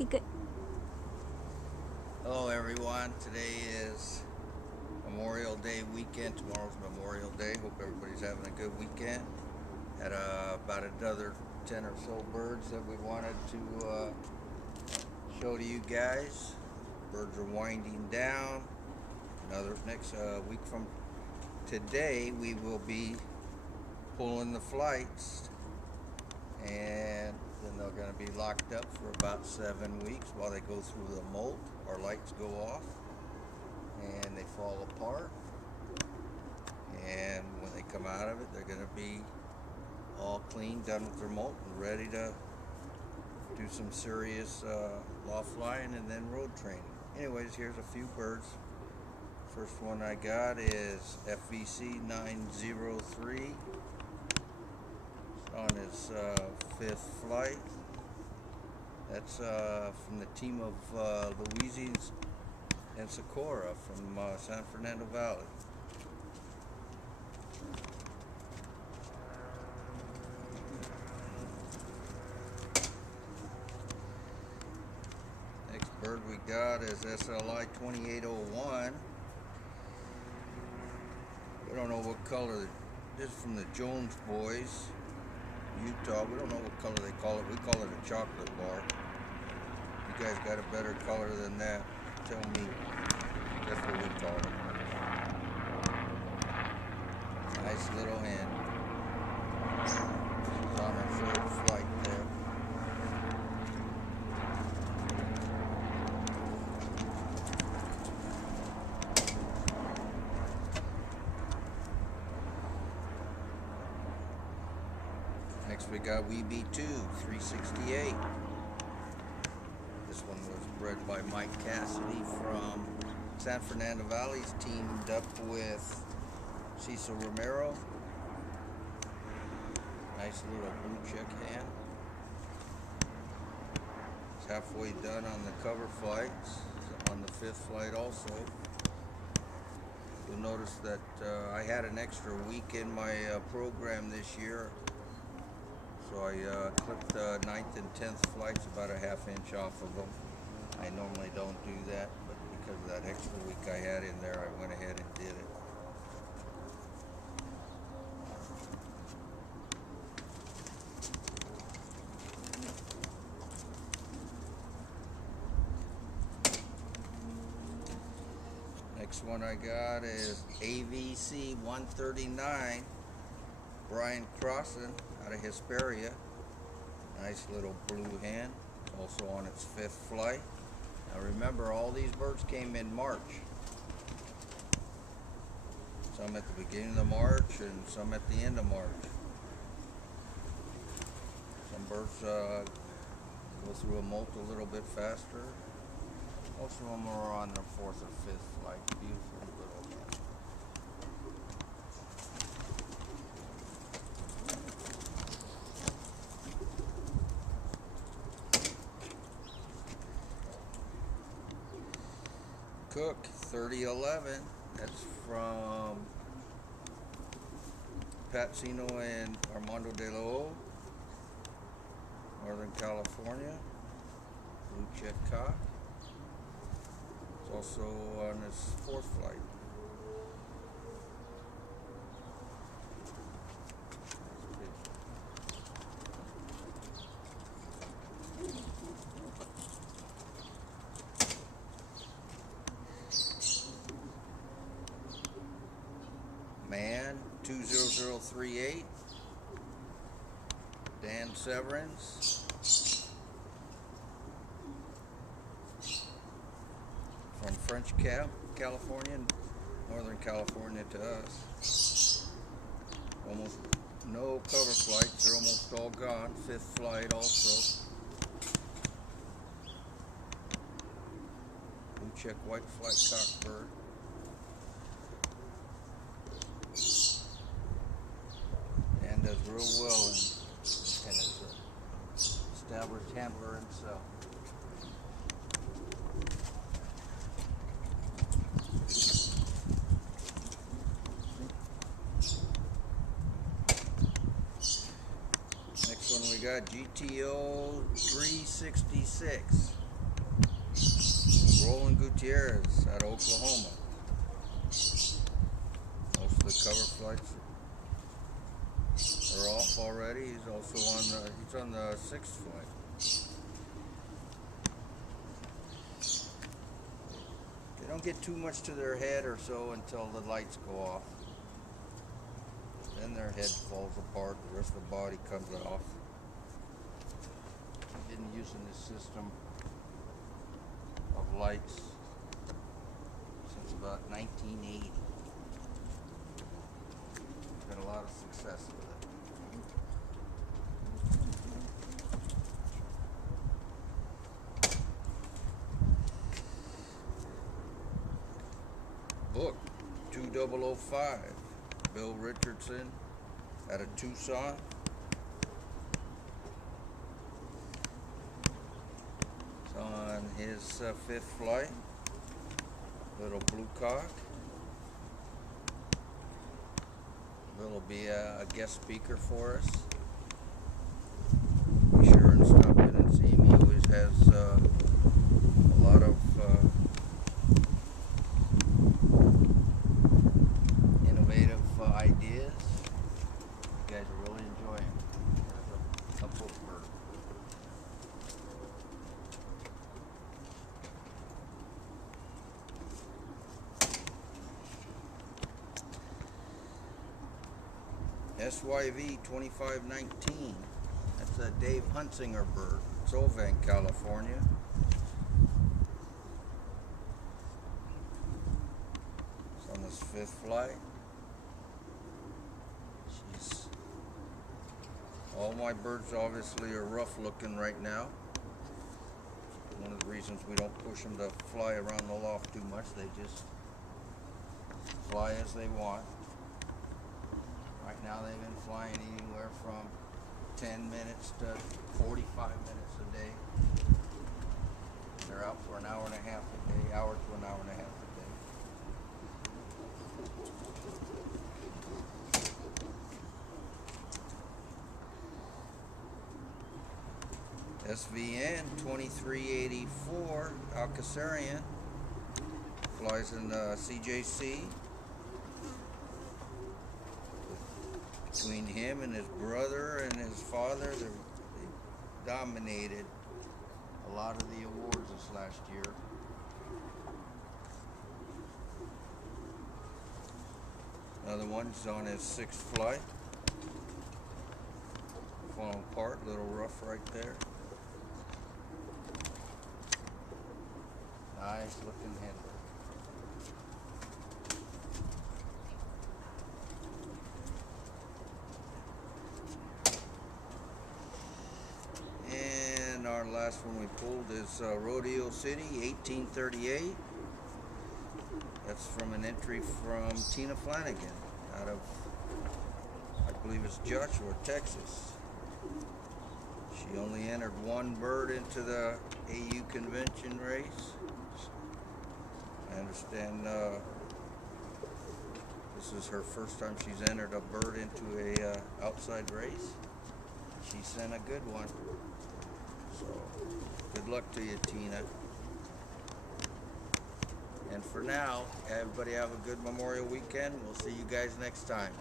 Okay, good. Hello everyone, today is Memorial Day weekend. Tomorrow's Memorial Day. Hope everybody's having a good weekend. Had about another 10 or so birds that we wanted to show to you guys. Birds are winding down. Next week from today we will be pulling the flights, and then they're going to be locked up for about 7 weeks while they go through the molt. Our lights go off and they fall apart, and when they come out of it they're going to be all clean, done with their molt, and ready to do some serious loft flying and then road training. Anyways, here's a few birds. First one I got is FVC 903. On his 5th flight. That's from the team of Louisians and Socorro from San Fernando Valley. Next bird we got is SLI 2801. We don't know what color. This is from the Jones boys, Utah. We don't know what color they call it. We call it a chocolate bar. You guys got a better color than that, tell me. That's what we call it. Nice little hen. She's on her 3rd flight there. Next we got WeeBee 2 368. This one was bred by Mike Cassidy from San Fernando Valley. He's teamed up with Cecil Romero. Nice little blue check hand. It's halfway done on the cover flights. It's on the 5th flight also. You'll notice that I had an extra week in my program this year. So I clipped the 9th and 10th flights about a ½ inch off of them. I normally don't do that, but because of that extra week I had in there, I went ahead and did it. Next one I got is AVC 139, Brian Crossan out of Hesperia. Nice little blue hen, also on its 5th flight. Now remember, all these birds came in March. Some at the beginning of March and some at the end of March. Some birds go through a molt a little bit faster. Most of them are on their 4th or 5th flight. Beautiful little hen. Cook 3011. That's from Patsino and Armando de la O, Northern California. Blue check cock. It's also on his 4th flight. Man 20038, Dan Severance from French California, Northern California to us. Almost no cover flights, they're almost all gone. 5th flight also. Blue check white flight cockbird. And does real well, and is an established handler himself. got GTO 366. Roland Gutierrez out of Oklahoma. Most of the cover flights are off already. He's also on the 6th flight. They don't get too much to their head or so until the lights go off. Then their head falls apart, the rest of the body comes off. I've been using this system of lights since about 1980. Got a lot of success with it. Book 2005, Bill Richardson out of Tucson. It's on his 5th flight. Little blue cock. Bill will be a guest speaker for us. Be sure and stop in and see him. He always has a lot of innovative ideas. You guys are really enjoying a book bird. SYV 2519. That's a Dave Huntsinger bird. It's over in California. It's on this 5th flight. All my birds obviously are rough looking right now. One of the reasons we don't push them to fly around the loft too much. They just fly as they want. Right now they've been flying anywhere from 10 minutes to 45 minutes a day. They're out for an hour and a half a day, hour to an hour and a half a day. SVN 2384, Alcacerian, flies in the CJC. Between him and his brother and his father, they dominated a lot of the awards this last year. Another one's on his 6th flight. Falling apart, a little rough right there. Nice looking handler. And our last one we pulled is Rodeo City 1838. That's from an entry from Tina Flanagan out of, I believe it's Joshua, Texas. She only entered one bird into the AU convention race. I understand this is her first time she's entered a bird into a outside race. She sent a good one. So, good luck to you, Tina. And for now, everybody have a good Memorial weekend. We'll see you guys next time.